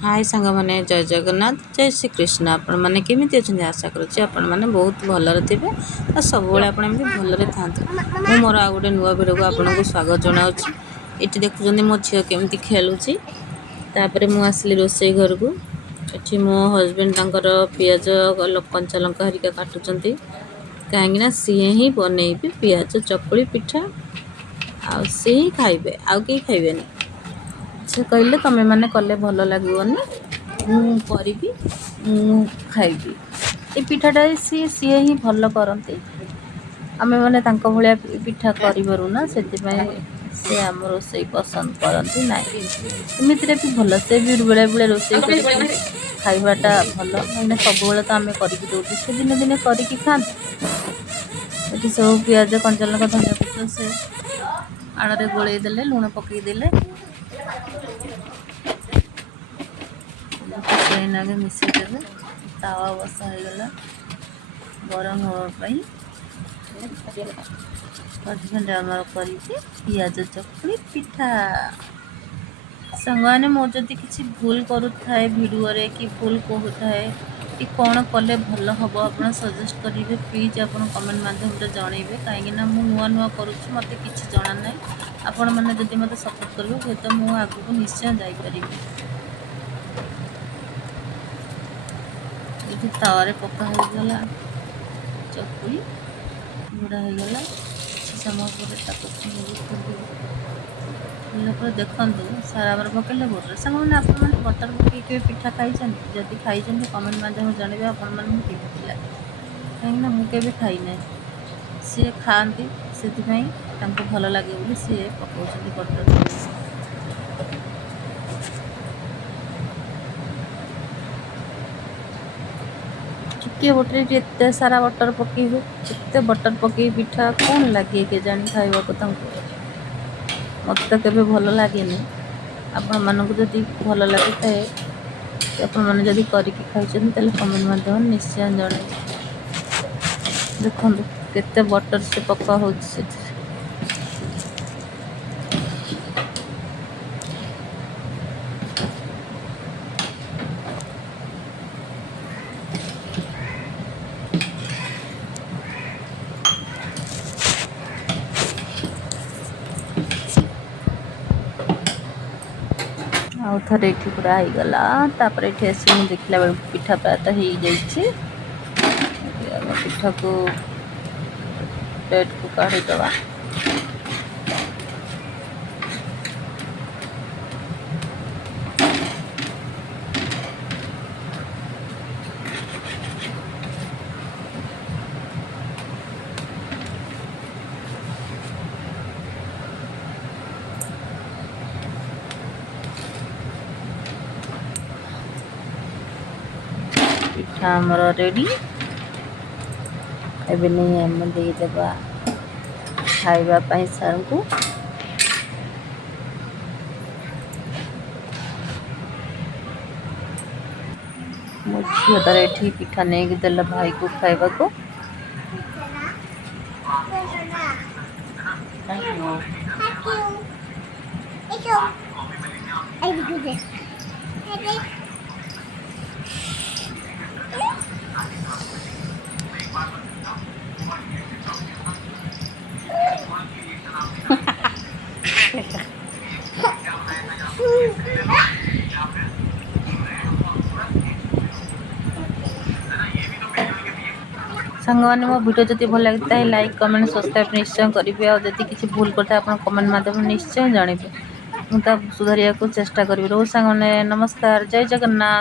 हाय सांग मैंने जय जगन्नाथ जय श्री कृष्ण आपण मैंने केमी अच्छा आशा करुच्ची आपण मैंने बहुत भलरे थे और सब आपण भलरे था मुझे मोर आ गए नुआ भिड को आपन को स्वागत जनावि ये देखुं मो झील केमी खेलुची मुझे रोसई घर को ये मो हजबैंड पियाज कंचा लंका हरिका काटुंट कहीं सी ही बनइबे पियाज चकुली पिठा आ सी ही खाइबे आउ कहीं खाइबेनी से कहले तमें मैंने कले भल लगनी करी खाइबी ये पिठाटा सी सी ही भल करती आम मैंने भाया पिठा करना से आम रोसई पसंद करती ना एमती भी भल से भी बेले बेले रोसई खाइबाटा भल मैंने सब तो आम करके दौचे से दिने दिने करके खाते सब पियाज कंचा लंका धनिया पत्र से आड़े गोल देले लुण पकईदे आगे मिसेदेवे तावा बसा होगा गरम हाँपाई हजबैंड आमर कर पियाज चकुली पिठा सांग मो जदि किसी भूल करुए भिडियो कि भूल कहूए कि कौन कले भल हम आप सजेस्ट करेंगे प्लीज आप कमेंट मध्यम जनइबे कहीं नुआ नुआ करुच्ची मत कि जना ना आपण मैंने जब मत सपोर्ट करेंगे हे तो मुझे आगे निश्चय जापरि ये तावे पका होगला चकुली घोड़ा होगला किसी समय पर देखु सारा बार पकड़े बटर सांग मैंने आप बटर पकई पिठा खाई जदि खाई कमेंट मध्यम जनइबे आपण मैंने लगे कहीं मुझे खाई ना सी खाती से भल लगे सी पकाउं बटर टिके बटर एत सारा बटर पकईबे एत बटर पकई पिठा कौन लगे के जानी खाइबा मत तो केबे भल लगे आपण मानक जदि भल लगे थाए आपण मैंने जदि करके खाई कमेंट मध्यम निश्चय जन देखो केते बटर से पका हो आउ थे ये पूरा होगला तापर ये आस देखला बेल पिठा प्रायतः हो जाइए पिठा को प्लेट को काढ़ीदवा पिठा आमर रेडी एबे नहीं आम देदेबा खाइबापी सार को मो झील ये पिठा नहीं देला भाई को खाइबा को सांग मैंने मो वीडियो जब भल लगता है लाइक कमेंट सब्सक्राइब निश्चय करेंगे और जब किसी भूल करता है कमेंट मध्यम निश्चय जानवे मुझे सुधारिया को चेष्टा करी रो सांग नमस्कार जय जगन्नाथ।